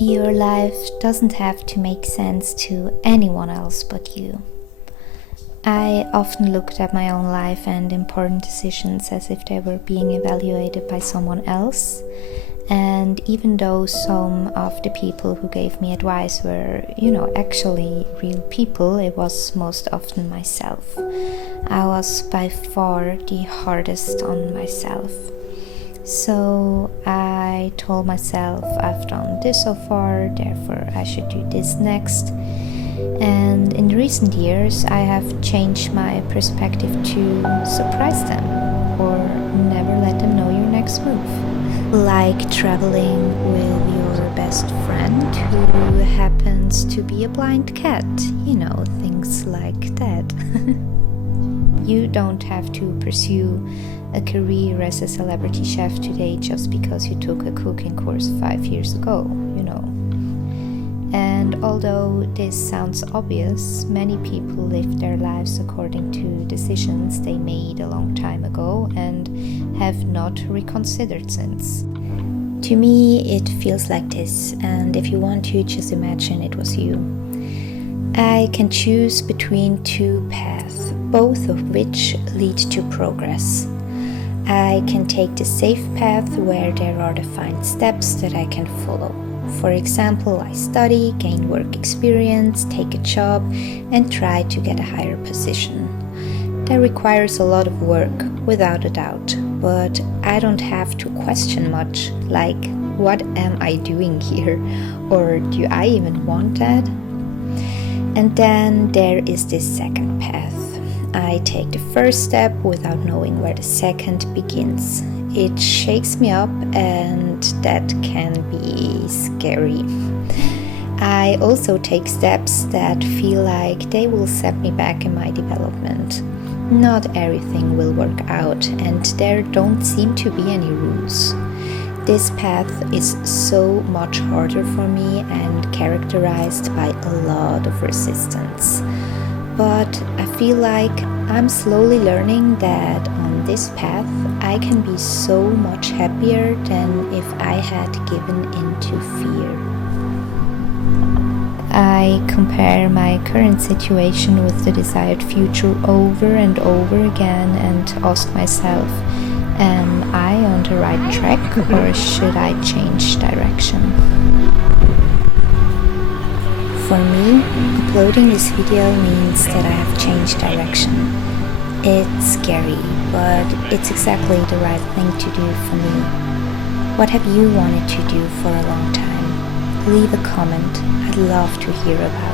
Your life doesn't have to make sense to anyone else but you. I often looked at my own life and important decisions as if they were being evaluated by someone else. And even though some of the people who gave me advice were, actually real people, it was most often myself. I was by far the hardest on myself. So I told myself I've done this so far, therefore I should do this next. And in recent years I have changed my perspective to surprise them or never let them know your next move. Like traveling with your best friend who happens to be a blind cat, things like that. You don't have to pursue a career as a celebrity chef today just because you took a cooking course 5 years ago, And although this sounds obvious, many people live their lives according to decisions they made a long time ago and have not reconsidered since. To me, it feels like this, and if you want to, just imagine it was you. I can choose between two paths, both of which lead to progress. I can take the safe path where there are defined steps that I can follow. For example, I study, gain work experience, take a job, and try to get a higher position. That requires a lot of work, without a doubt, but I don't have to question much, like, what am I doing here? Or do I even want that? And then there is this second path. I take the first step without knowing where the second begins. It shakes me up, and that can be scary. I also take steps that feel like they will set me back in my development. Not everything will work out, and there don't seem to be any rules. This path is so much harder for me and characterized by a lot of resistance. But I feel like I'm slowly learning that on this path I can be so much happier than if I had given into fear. I compare my current situation with the desired future over and over again and ask myself, am I on the right track or should I change direction? For me, uploading this video means that I have changed direction. It's scary, but it's exactly the right thing to do for me. What have you wanted to do for a long time? Leave a comment. I'd love to hear about it.